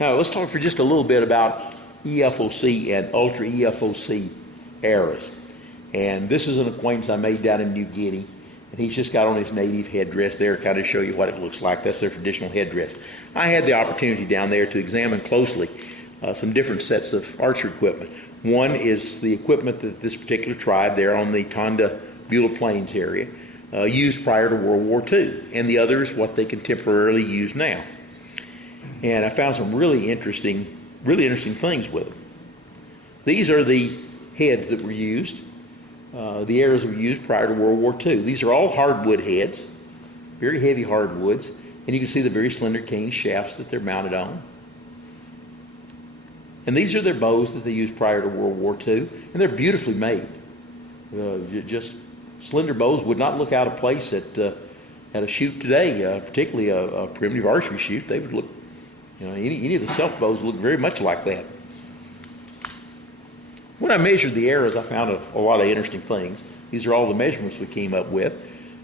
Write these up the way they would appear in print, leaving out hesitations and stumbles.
Now let's talk for just a little bit about efoc and ultra efoc arrows. And this is an acquaintance I made down in New Guinea, and he's just got on his native headdress there, kind of show you what it looks like. That's their traditional headdress. I had the opportunity down there to examine closely some different sets of archery equipment. One is the equipment that this particular tribe there on the Tonda Beulah Plains area used prior to World War II, and the other is what they contemporarily use now. And I found some really interesting things with them. These are the heads that were used, the arrows that were used prior to World War II. These are all hardwood heads, very heavy hardwoods, and you can see the very slender cane shafts that they're mounted on. And these are their bows that they used prior to World War II, and they're beautifully made. Just slender bows would not look out of place at a shoot today, particularly a primitive archery shoot. They would look, any of the self bows look very much like that. When I measured the arrows, I found a lot of interesting things. These are all the measurements we came up with,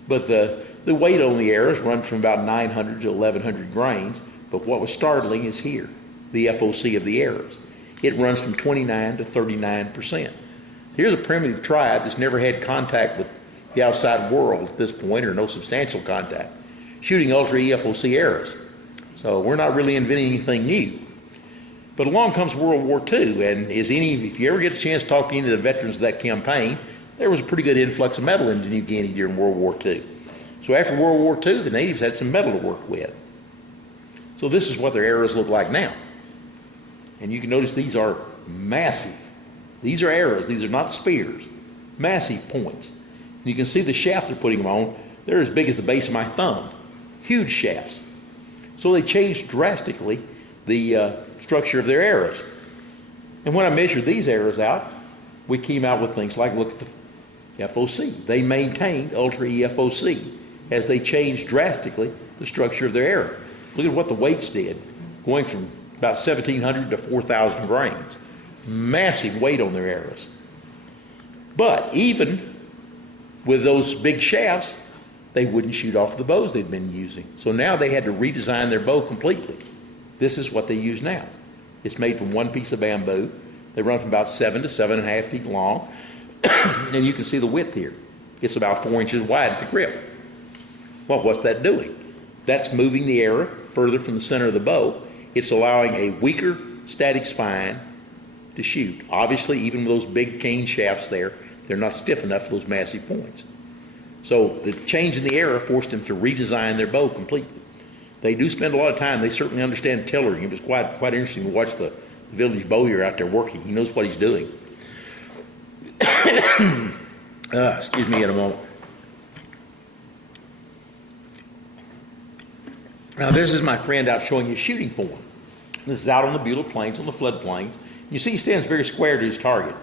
but the weight on the arrows run from about 900 to 1100 grains, but what was startling is here, the FOC of the arrows. It runs from 29 to 39%. Here's a primitive tribe that's never had contact with the outside world at this point, or no substantial contact, shooting ultra efoc arrows. So we're not really inventing anything new. But along comes World War II, and if you ever get a chance to talk to any of the veterans of that campaign, there was a pretty good influx of metal into New Guinea during World War II. So after World War II, the natives had some metal to work with. So this is what their arrows look like now. And you can notice these are massive. These are arrows, these are not spears. Massive points. And you can see the shaft they're putting them on. They're as big as the base of my thumb. Huge shafts. So they changed drastically the structure of their arrows. And when I measured these arrows out, we came out with things like, look at the FOC. They maintained ultra efoc as they changed drastically the structure of their arrow. Look at what the weights did, going from about 1,700 to 4,000 grains. Massive weight on their arrows. But even with those big shafts, they wouldn't shoot off the bows they'd been using. So now they had to redesign their bow completely. This is what they use now. It's made from one piece of bamboo. They run from about 7 to 7.5 feet long. And you can see the width here. It's about 4 inches wide at the grip. Well, what's that doing? That's moving the arrow further from the center of the bow. It's allowing a weaker static spine to shoot. Obviously, even with those big cane shafts there, they're not stiff enough for those massive points. So the change in the arrow forced them to redesign their bow completely. They do spend a lot of time. They certainly understand tailoring. It was quite interesting to watch the village bowyer out there working. He knows what he's doing. Excuse me in a moment. Now this is my friend out showing his shooting form. This is out on the Beulah Plains, on the flood plains. You see he stands very square to his target.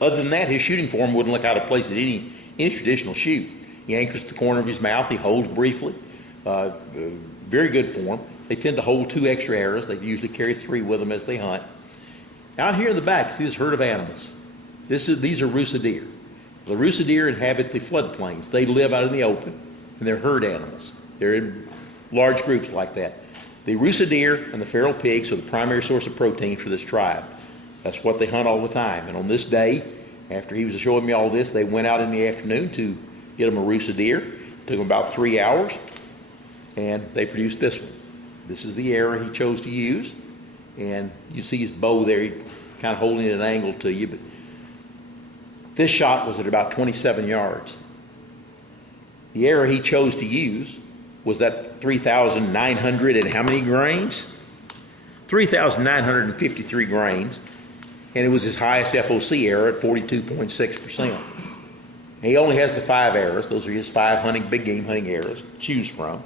Other than that, his shooting form wouldn't look out of place at any traditional shoot. He anchors the corner of his mouth, he holds briefly. Very good form. They tend to hold 2 extra arrows. They usually carry 3 with them as they hunt. Out here in the back, see this herd of animals. These are rusa deer. The rusa deer inhabit the floodplains. They live out in the open, and they're herd animals. They're in large groups like that. The rusa deer and the feral pigs are the primary source of protein for this tribe. That's what they hunt all the time. And on this day, after he was showing me all this, they went out in the afternoon to get them a rusa deer. It took them about 3 hours, and they produced this one. This is the arrow he chose to use, and you see his bow there, he kind of holding it at an angle to you, but this shot was at about 27 yards. The arrow he chose to use was that 3,900 and how many grains? 3,953 grains, and it was his highest FOC arrow at 42.6%. He only has the 5 arrows. Those are his 5 big game hunting arrows to choose from.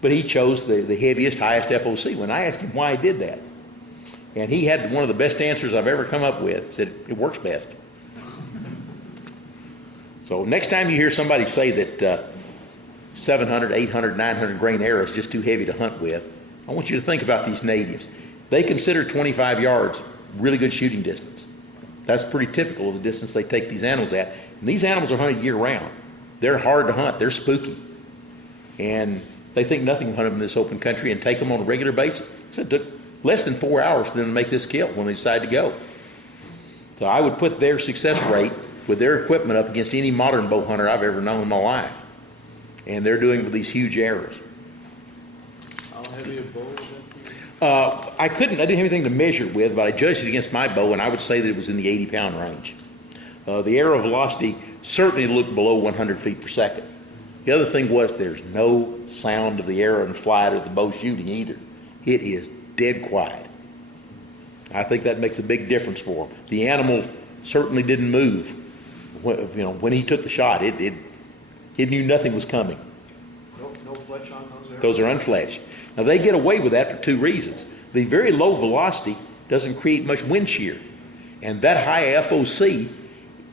But he chose the heaviest, highest FOC. When I asked him why he did that, and he had one of the best answers I've ever come up with. He said, it works best. So next time you hear somebody say that 700, 800, 900 grain arrow is just too heavy to hunt with, I want you to think about these natives. They consider 25 yards really good shooting distance. That's pretty typical of the distance they take these animals at. And these animals are hunted year round. They're hard to hunt. They're spooky. And they think nothing will hunt them in this open country and take them on a regular basis. So it took less than 4 hours for them to make this kill when they decide to go. So I would put their success rate with their equipment up against any modern bow hunter I've ever known in my life. And they're doing it with these huge arrows. How heavy a bow is that? I didn't have anything to measure it with, but I judged it against my bow, and I would say that it was in the 80-pound range. The arrow velocity certainly looked below 100 feet per second. The other thing was there's no sound of the arrow in flight or the bow shooting either. It is dead quiet. I think that makes a big difference for him. The animal certainly didn't move. When he took the shot, it knew nothing was coming. No fletch on those arrows? Those are unfletched. Now they get away with that for two reasons. The very low velocity doesn't create much wind shear. And that high FOC,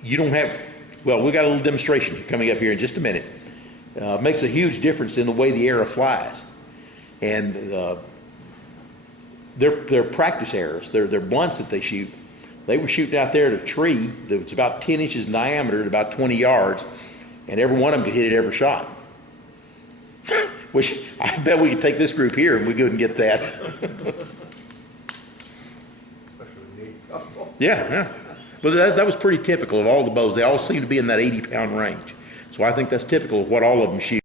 you don't have, well, we got a little demonstration coming up here in just a minute. Makes a huge difference in the way the arrow flies. And they're practice arrows. They're blunts that they shoot. They were shooting out there at a tree that was about 10 inches in diameter at about 20 yards, and every one of them could hit it every shot. Which I bet we could take this group here and we go and get that. Yeah. But that was pretty typical of all the bows. They all seem to be in that 80-pound range. So I think that's typical of what all of them shoot.